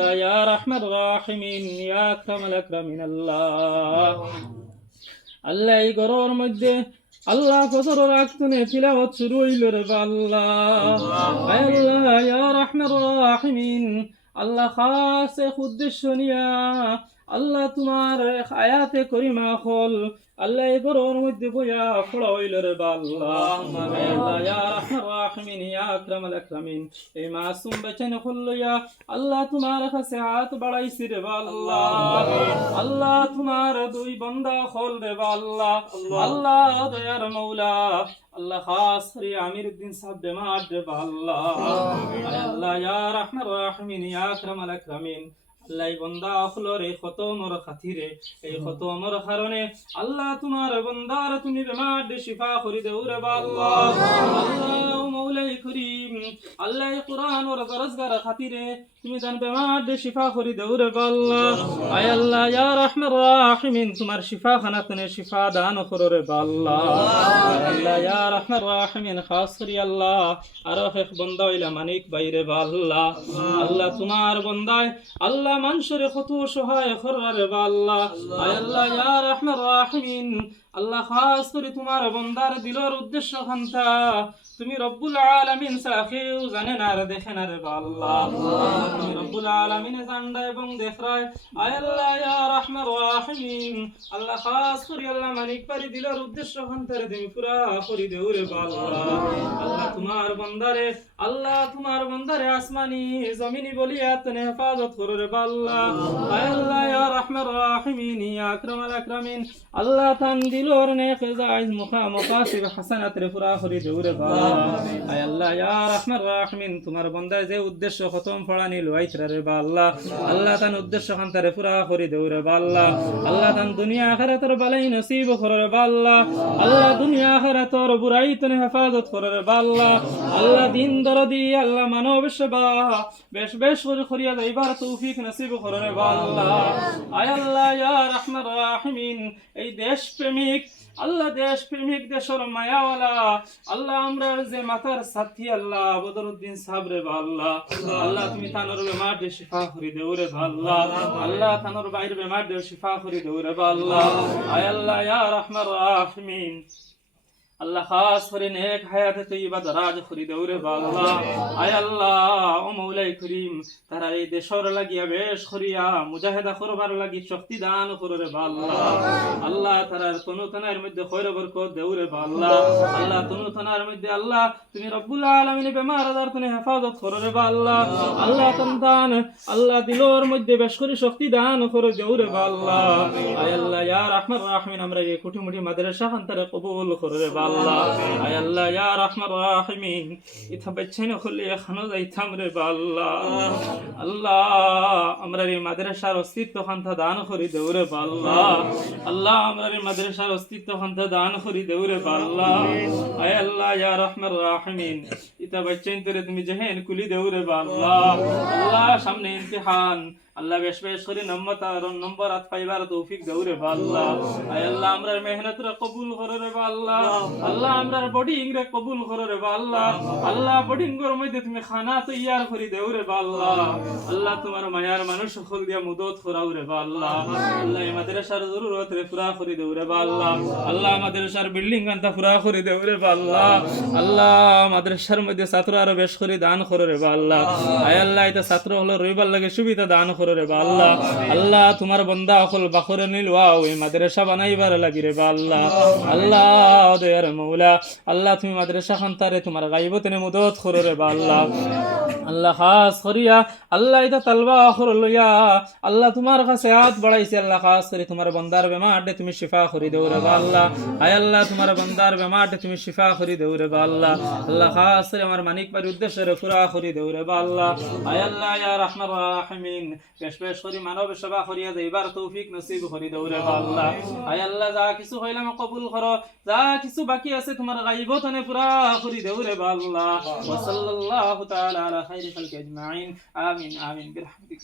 আল্লাহ ইয়া রাহমার রাহিমিন ইয়া আকরামাল আকরামিন আল্লাহ আল্লাহ এই ঘরের মধ্যে আল্লাহ ফজর রাখতুনে তিলাওয়াত শুরু হইল রে আল্লাহ আল্লাহ ইয়া রাহমার রাহিমিন আল্লাহ খাস এক উদ্দেশ্য নিয়া আল্লাহ তোমার আয়াতে করিমা হল আল্লাহ এই ঘরের মধ্যে বইয়া পড়া হইল রে আল্লাহ আল্লাহ ইয়া রাহমার রাহিমিন ইয়া আকরামাল আকরামিন এই মাসুম বাচ্চানে হল্লয়া আল্লাহ তোমার কাছে হাত বাড়াইছি রে আল্লাহ আল্লাহ তোমার দুই বান্দা হল রে আল্লাহ আল্লাহ দয়ার মৌলা আল্লাহ খাস করে আমির উদ্দিন সাহেব বেমার রে আল্লাহ আল্লাহ ইয়া রাহমার রাহিমিন ইয়া আকরামাল আকরামিন আল্লাহ বন্দা হলরে খতমর খাতিরে এই খতমর কারণে আল্লাহ তোমার বন্দার তুমি বেমার দে শিফা করে দেও রে আল্লাহ আল্লাহ মৌলাই করিম আল্লাহ কুরআন ওর দরজগার খাতিরে তুমি জান বেমার দে শিফা করে দেও রে আল্লাহ আয় আল্লাহ ইয়া রাহমার রাহিমিন তোমার শিফা খানাতনে শিফা দান করো রে আল্লাহ আল্লাহ ইয়া রাহমার রাহিমিন খাস করে আল্লাহ আর এক বন্দা হইলা মানিক বাইরে আল্লাহ আল্লাহ তোমার বন্দায় আল্লাহ মানুষের কত সহায় করার আল্লাহ আয় আল্লাহ ইয়া রাহমার রাহিমিন আল্লাহ খাস করে তোমার বন্দার দিলের উদ্দেশ্য খান্তা তুমি রব্বুল আলামিন ছাড়া কেউ জানে না আর দেখে না রে আল্লাহ তুমি রব্বুল আলামিন জানদা এবং দেখরায় আয় আল্লাহ ইয়া রাহমার রাহিমিন আল্লাহ খাস করে আল্লাহ মানিক পারি দিলের উদ্দেশ্য খান্তারে তুমি পুরা করে দেও রে আল্লাহ আল্লাহ তোমার বন্দারে আসমানি জমিনি বলিয়া তনে হেফাজত করো রে আল্লাহ আয় আল্লাহ ইয়া রাহমার রাহিমিন ইয়া আকরামাল আকরামিন আল্লাহ তান দিলর নেক জায়েজ মুকাসিব হাসানাত রে পুরা করে দেও রে আল্লাহ আয় আল্লাহ ইয়া রাহমার রাহিমিন তোমার বন্দার যে উদ্দেশ্য খতম পড়ানি লইতরা রে আল্লাহ আল্লাহ তান উদ্দেশ্য খান্তারে পুরা করে দেও রে আল্লাহ আল্লাহ তান দুনিয়া আখিরাতের বালাই নসিব করো রে আল্লাহ আল্লাহ দুনিয়া আখিরাতের বুরাই তনে হেফাজত করো রে আল্লাহ আল্লাহ দিন দরদি আল্লাহ মানব সেবা বেশ বেশ করে করিয়া যাইবার তৌফিক নসিব করো রে আল্লাহ আয় আল্লাহ ইয়া রাহমার রাহিমিন এই দেশ প্রেমিক আল্লাহ দেশ প্রেমিক দেশের মায়াওয়ালা আল্লাহ আমরা যে মাতার সাথী আল্লাহ বদরউদ্দিন সাহেব রে আল্লাহ আল্লাহ তুমি তানোর বেমার দে শিফা করে দেও রে আল্লাহ আল্লাহ তানোর বাইরে বেমার দে শিফা করে দেও রে আল্লাহ আয় আল্লাহ ইয়া রাহমার রাহিমিন আল্লাহ খাস করে নেক হায়াতে তৈবা দরাজ করে দেও রে আল্লাহ আয় আল্লাহ ও মৌলাই করিম তারা এই দেশর লাগিয়া বেশ করিয়া মুজাহিদা করবার লাগি শক্তি দান করো রে আল্লাহ আল্লাহ তারার তনুতনার মধ্যে খৈর বরকত দেও রে আল্লাহ আল্লাহ তনুতনার মধ্যে আল্লাহ তুমি রব্বুল আলামিন বেমার আজার তুমি হেফাজত করো রে আল্লাহ আল্লাহ তন্তান আল্লাহ দিলর মধ্যে বেশ করে শক্তি দান করো দেও রে আল্লাহ আয় আল্লাহ ইয়া রাহমার রাহিমিন আমরা এই কুটিমুটি মাদ্রাসা খানতারে কবুল করো রে আল্লাহ আয় আল্লাহ ইয়া রাহমার রাহিমিন ইথা বেচেন খুলি এখনো যাইতাম রে আল্লাহ আল্লাহ আমরা এই মাদ্রাসার অস্তিত্ব খান্তা দান করি দেও রে আল্লাহ আল্লাহ আমরা এই মাদ্রাসার অস্তিত্ব খান্তা দান করি দেও রে আল্লাহ আয় আল্লাহ ইয়া রাহমার রাহিমিন ইথা বেচেন তোরে তুমি জেহেন কুলি দেও রে আল্লাহ আল্লাহ সামনে ইমতিহান আল্লাহ বেশ বেশ করে নম্বর আত পাইবার তৌফিক দাও রে আল্লাহ আয় আল্লাহ আমরার মেহনত রে কবুল করো রে আল্লাহ আল্লাহ আমরার বোর্ডিং রে কবুল করো রে আল্লাহ আল্লাহ বোর্ডিং এর মধ্যে তুমি খানা তৈয়ার করে দেও রে আল্লাহ আল্লাহ তোমার মায়ার মানুষ সকল দিয়া মুদত করাও রে আল্লাহ আল্লাহ এই মাদ্রাসার জরুরত রে পুরা করে দেও রে আল্লাহ আল্লাহ মাদ্রাসার বিল্ডিং আনতা পুরা করে দেও রে আল্লাহ আল্লাহ মাদ্রাসার মধ্যে ছাত্র আরো বেশ করে দান করো রে আল্লাহ আয় আল্লাহ এটা ছাত্র হলো রইবার লাগে সুবিধা দান করো রে আল্লাহ আল্লাহ তোমার বান্দা অকল বাখরে নিলওয়াও এই মাদ্রাসা বানাইবার লাগি রে আল্লাহ আল্লাহ দয়ার মৌলা আল্লাহ তুমি মাদ্রাসা খানতারে তোমার গায়বতনে মদত করো রে আল্লাহ আল্লাহ খাস করিয়া আল্লাহ এটা তালবা আখর লইয়া আল্লাহ তোমার কাছে হাত বাড়াইছে আল্লাহ খাস করে তোমার বান্দার বেমার দে তুমি শিফা করি দেও রে আল্লাহ আয় আল্লাহ তোমার বান্দার বেমার দে তুমি শিফা করি দেও রে আল্লাহ আল্লাহ খাস করে আমার মানিক পারি উদ্দেশ্যে পুরা করি দেও রে আল্লাহ আয় আল্লাহ ইয়া রাহমার রাহিমিন বেশ বেশ করি মানব সেবা করিয়া যাইবার তৌফিক নসিব করি দেও রে আল্লাহ আয় আল্লাহ যা কিছু হইলাম কবুল করো যা কিছু বাকি আছে তোমার গায়বতনে পুরা করি দেও রে আল্লাহ ওয়া সাল্লাল্লাহু তাআলা আলা খাইরি খালকি আজমাইন আমিন আমিন বিরহমাতিক